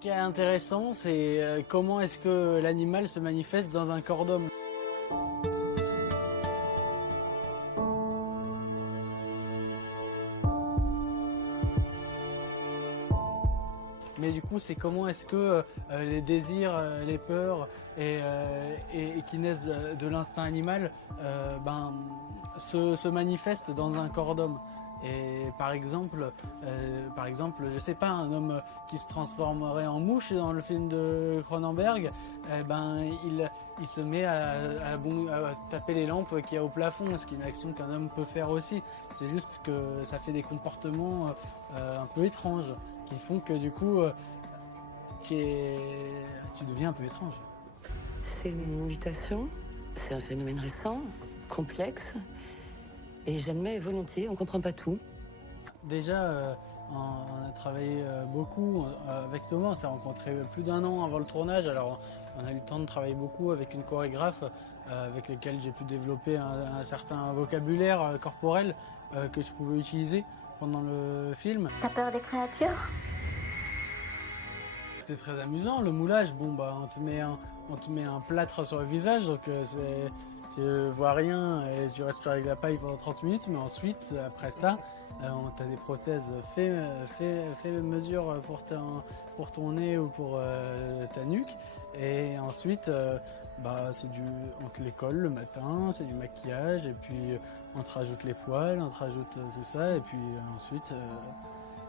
qui est intéressant, c'est comment est-ce que l'animal se manifeste dans un corps d'homme. Mais du coup, c'est comment est-ce que les désirs, les peurs et qui naissent de l'instinct animal se manifestent dans un corps d'homme. Et je sais pas, un homme qui se transformerait en mouche dans le film de Cronenberg, il se met à se taper les lampes qu'il y a au plafond, ce qui est une action qu'un homme peut faire aussi. C'est juste que ça fait des comportements un peu étranges qui font que du coup, tu deviens un peu étrange. C'est une mutation, c'est un phénomène récent, complexe, et j'admets volontiers, on comprend pas tout. Déjà, on a travaillé beaucoup avec Thomas, on s'est rencontrés plus d'1 an avant le tournage, alors on a eu le temps de travailler beaucoup avec une chorégraphe avec laquelle j'ai pu développer un certain vocabulaire corporel que je pouvais utiliser pendant le film. T'as peur des créatures? C'était très amusant, le moulage, on te met un plâtre sur le visage, donc tu vois rien et tu respires avec la paille pendant 30 minutes, mais ensuite, après ça, on t'a des prothèses fait mesure pour ton nez ou pour ta nuque, et ensuite, on te les colle le matin, c'est du maquillage, et puis on te rajoute les poils, on te rajoute tout ça, et puis ensuite...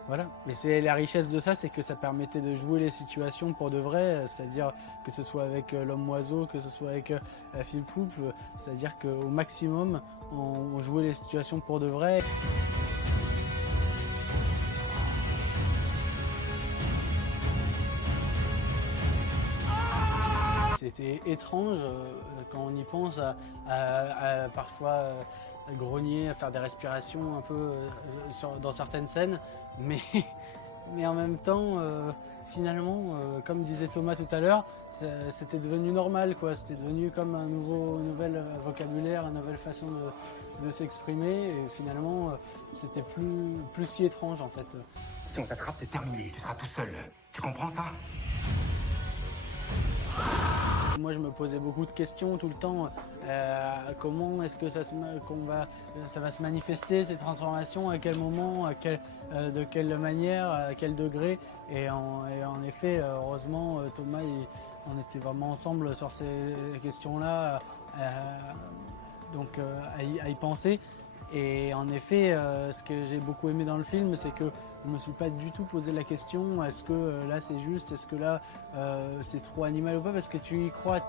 Voilà, mais c'est la richesse de ça, c'est que ça permettait de jouer les situations pour de vrai, c'est-à-dire que ce soit avec l'homme-oiseau, que ce soit avec la fille poupe, c'est-à-dire qu'au maximum, on jouait les situations pour de vrai. C'était étrange quand on y pense à parfois grogner, à faire des respirations un peu dans certaines scènes, mais, mais en même temps, finalement, comme disait Thomas tout à l'heure, c'était devenu normal, quoi. C'était devenu comme un nouvel vocabulaire, une nouvelle façon de s'exprimer, et finalement, c'était plus si étrange en fait. Si on t'attrape, c'est terminé, tu seras tout seul. Tu comprends ça? Moi, je me posais beaucoup de questions tout le temps. Comment est-ce que ça va se manifester, ces transformations, à quel moment, de quelle manière, à quel degré. Et en effet, heureusement, Thomas, on était vraiment ensemble sur ces questions-là, à y penser. Et en effet, ce que j'ai beaucoup aimé dans le film, c'est que je me suis pas du tout posé la question, est-ce que là c'est juste, est-ce que là c'est trop animal ou pas, parce que tu y crois.